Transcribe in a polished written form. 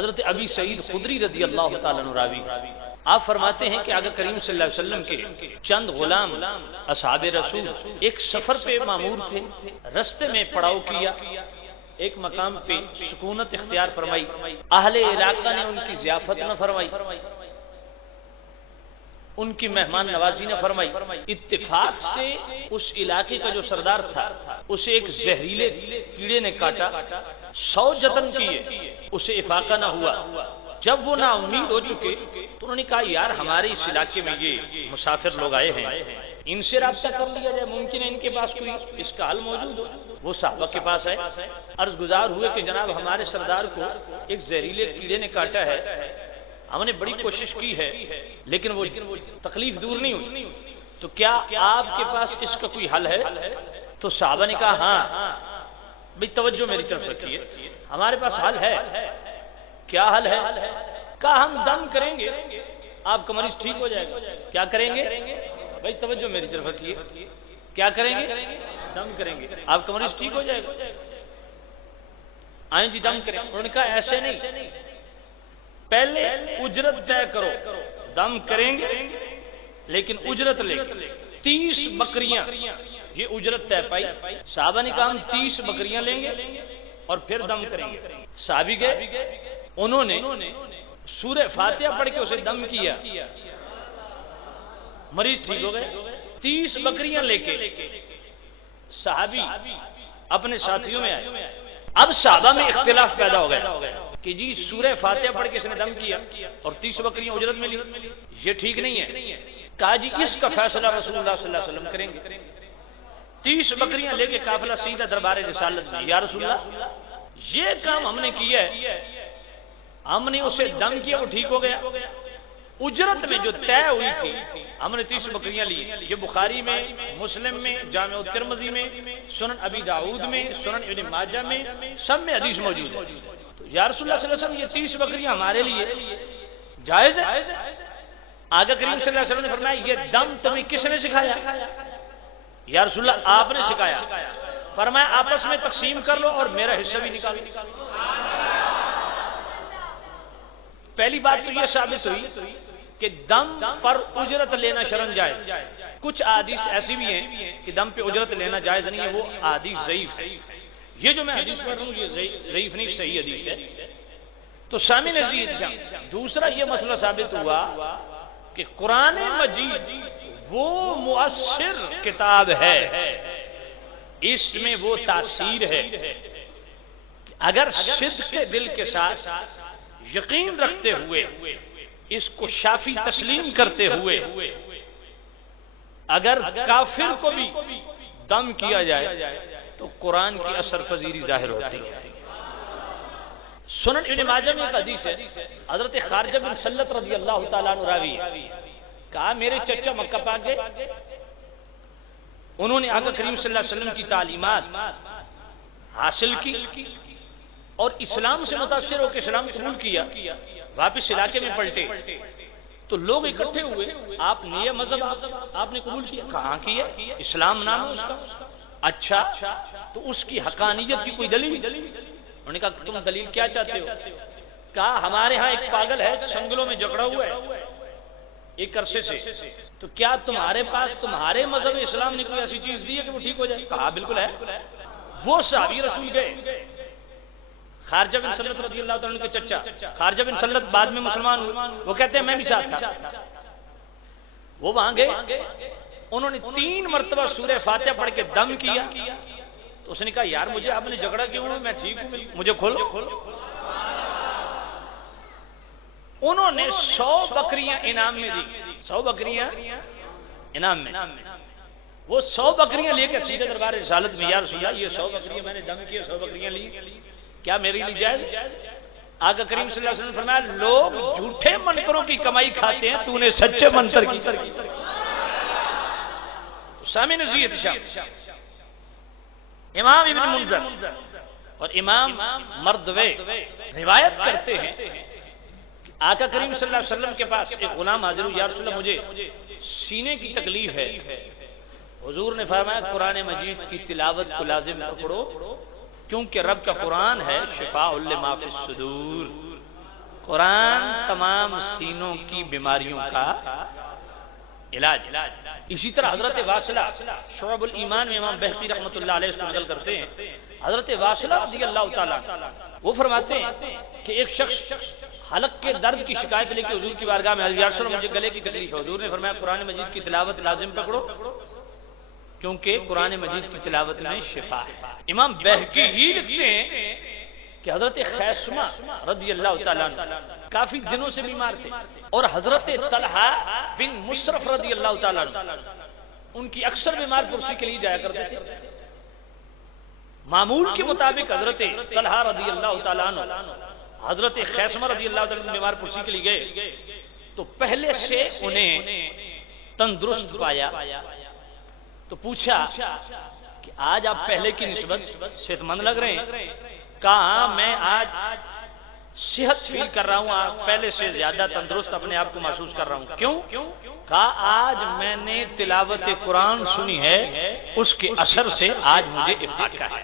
حضرت ابی سعید خدری رضی اللہ تعالیٰ عنہ راوی، آپ فرماتے ہیں کہ آقا کریم صلی اللہ علیہ وسلم کے چند غلام اصحاب رسول ایک سفر پہ مامور تھے، رستے میں پڑاؤ کیا، ایک مقام پہ سکونت اختیار فرمائی، اہل علاقہ نے ان کی ضیافت نہ فرمائی، ان کی مہمان نوازی نہ فرمائی۔ اتفاق سے اس علاقے کا جو سردار تھا اسے ایک زہریلے کیڑے نے کاٹا، 100 جتن کیے، اسے افاقہ نہ ہوا۔ جب وہ نا امید ہو چکے تو انہوں نے کہا یار ہمارے اس علاقے میں یہ مسافر لوگ آئے ہیں، ان سے رابطہ کر لیا جائے، ممکن ہے ان کے پاس کوئی اس کا حل موجود ہو۔ وہ صحابہ کے پاس آئے، عرض گزار ہوئے کہ جناب ہمارے سردار کو ایک زہریلے کیڑے نے کاٹا ہے، ہم نے بڑی کوشش کی ہے لیکن وہ تکلیف دور نہیں ہوئی، تو کیا آپ کے پاس اس کا کوئی حل ہے؟ تو صحابہ نے کہا ہاں بھئی توجہ میری طرف رکھیے، ہمارے پاس حل ہے۔ کیا حل ہے؟ کہا ہم دم کریں گے آپ کا مریض ٹھیک ہو جائے گا۔ کیا کریں گے؟ بھائی توجہ میری طرف رکھیے، کیا کریں گے؟ دم کریں گے، آپ کا مریض ٹھیک ہو جائے گا۔ آئیں جی دم کریں۔ انہوں نے کہا ایسے نہیں، پہلے اجرت طے کرو، دم کریں گے لیکن اجرت لیں گے، 30 بکریاں، یہ اجرت طے پائی۔ صحابہ نے کہا ہم 30 بکریاں لیں گے اور پھر دم کریں گے۔ صحابی گئے، انہوں نے سورہ فاتحہ پڑھ کے اسے دم کیا، مریض ٹھیک ہو گئے۔ 30 بکریاں لے کے صحابی اپنے ساتھیوں میں آئے۔ اب صحابہ میں اختلاف پیدا ہو گیا کہ جی سورہ فاتحہ پڑھ کے اس نے دم کیا اور 30 بکریاں اجرت میں لی، یہ ٹھیک نہیں ہے۔ کہا جی اس کا فیصلہ رسول اللہ صلی اللہ علیہ وسلم کریں گے۔ 30 بکریاں لے کے قافلہ سیدھا دربار رسالت میں، یا رسول اللہ یہ کام ہم نے کیا ہے، ہم نے اسے دم کیا وہ ٹھیک ہو گیا، اجرت میں جو طے ہوئی تھی ہم نے 30 بکریاں لی۔ یہ بخاری میں، مسلم میں، جامع الترمذی میں، سنن ابی داؤد میں، سنن ابن ماجہ میں، سب میں حدیث موجود ہے۔ تو یا رسول اللہ صلی اللہ علیہ وسلم یہ 30 بکریاں ہمارے لیے جائز ہے؟ آقا کریم صلی اللہ علیہ وسلم نے فرمایا یہ دم تمہیں کس نے سکھایا؟ یا رسول اللہ آپ نے سکھایا۔ فرمایا آپس میں تقسیم کر لو اور میرا حصہ بھی نکالو۔ پہلی بات تو یہ ثابت ہوئی کہ دم پر اجرت لینا شرعاً جائز۔ کچھ احادیث ایسی بھی ہیں کہ دم پہ اجرت لینا جائز نہیں ہے، وہ احادیث ضعیف ہے۔ یہ جو میں حدیث پڑھ رہا ہوں یہ ضعیف نہیں، صحیح حدیث ہے۔ تو سامع عزیز، دوسرا یہ مسئلہ ثابت ہوا کہ قرآن مجید وہ مؤثر کتاب ہے، اس میں وہ تاثیر ہے کہ اگر صدق دل کے ساتھ یقین رکھتے ہوئے اس کو شافی تسلیم کرتے ہوئے اگر کافر کو بھی دم کیا جائے تو قرآن کی اثر پذیری ظاہر ہوتی ہے۔ سنن ابن ماجہ میں ایک حدیث ہے، حضرت خارجہ بن سلت رضی اللہ تعالیٰ عنہ راوی ہے، کہا میرے چچا مکہ پاک گئے، انہوں نے آقا کریم صلی اللہ علیہ وسلم کی تعلیمات حاصل کی اور اسلام سے متاثر ہو کے اسلام قبول کیا، واپس علاقے میں پلٹے تو لوگ اکٹھے ہوئے، آپ نے یہ مذہب آپ نے قبول کیا؟ کہاں کیا؟ اسلام نام ہے اس کا۔ اچھا تو اس کی حقانیت کی کوئی دلیل؟ انہوں نے کہا تم دلیل کیا چاہتے ہو؟ کہا ہمارے ہاں ایک پاگل ہے سنگلوں میں جکڑا ہوا ہے ایک عرصے سے، تو کیا تمہارے پاس تمہارے مذہب اسلام نے کوئی ایسی چیز دی ہے کہ وہ ٹھیک ہو جائے؟ کہا بالکل ہے۔ وہ صحابی رسول گئے، خارجہ بن سلت رضی اللہ تعالیٰ عنہ کے چچا خارجہ بن سلت بعد میں مسلمان ہوئے، وہ کہتے ہیں میں بھی ساتھ تھا۔ وہ وہاں گئے، انہوں نے 3 مرتبہ سورہ فاتحہ پڑھ کے دم کیا تو اس نے کہا یار مجھے آپ نے جھگڑا کیوں ہے، میں ٹھیک ہوں، مجھے کھولو۔ انہوں نے 100 بکریاں انعام میں دی، 100 بکریاں انعام میں۔ وہ 100 بکریاں لے کے سیدھے دربار رسالت میں، یا رسول اللہ یہ 100 بکریاں میں نے دم کیا، 100 بکریاں لی، کیا میرے لیے جائز؟ آقا کریم صلی اللہ علیہ وسلم نے فرمایا لوگ جھوٹے منتروں کی کمائی کھاتے ہیں، تو نے سچے منتر کی۔ سامع نزیت شاہ امام ابن منذر اور امام مردوے روایت کرتے ہیں کہ آقا کریم صلی اللہ علیہ وسلم کے پاس ایک غلام حاضر ہو، یا رسول اللہ مجھے سینے کی تکلیف ہے۔ حضور نے فرمایا قرآن مجید کی تلاوت کو لازم پکڑو کیونکہ رب کا قرآن ہے شفاء لما فی الصدور، قرآن تمام سینوں کی بیماریوں کا علاج۔ اسی طرح حضرت واصلہ شعب الایمان میں امام بہقی رحمۃ اللہ علیہ سے نقل کرتے ہیں، حضرت واصلہ رضی اللہ تعالیٰ وہ فرماتے ہیں کہ ایک شخص حلق کے درد کی شکایت لے کے حضور کی بارگاہ میں حضرت رسول مجھے گلے کی تکلیف ہے، حضور نے فرمایا قرآن مجید کی تلاوت لازم پکڑو کیونکہ قرآن مجید کی تلاوت میں شفا ہے۔ امام بہقی ہی لکھتے ہیں کہ حضرت خیثمہ رضی اللہ تعالیٰ عنہ کافی دنوں سے بیمار تھے، اور حضرت طلحہ بن مصرف رضی اللہ تعالیٰ عنہ ان کی اکثر بیمار پرسی کے لیے جایا کرتے تھے۔ معمول کے مطابق حضرت طلحہ رضی اللہ تعالیٰ عنہ حضرت خیثمہ رضی اللہ تعالیٰ عنہ بیمار پرسی کے لیے گئے تو پہلے سے انہیں تندرست پایا، تو پوچھا کہ آج آپ پہلے کی نسبت صحت مند لگ رہے ہیں؟ کہا میں آج صحت فیل کر رہا ہوں، پہلے سے زیادہ تندرست اپنے آپ کو محسوس کر رہا ہوں۔ کیوں؟ کہا آج میں نے تلاوت قرآن سنی ہے، اس کے اثر سے آج مجھے افاقہ ہے۔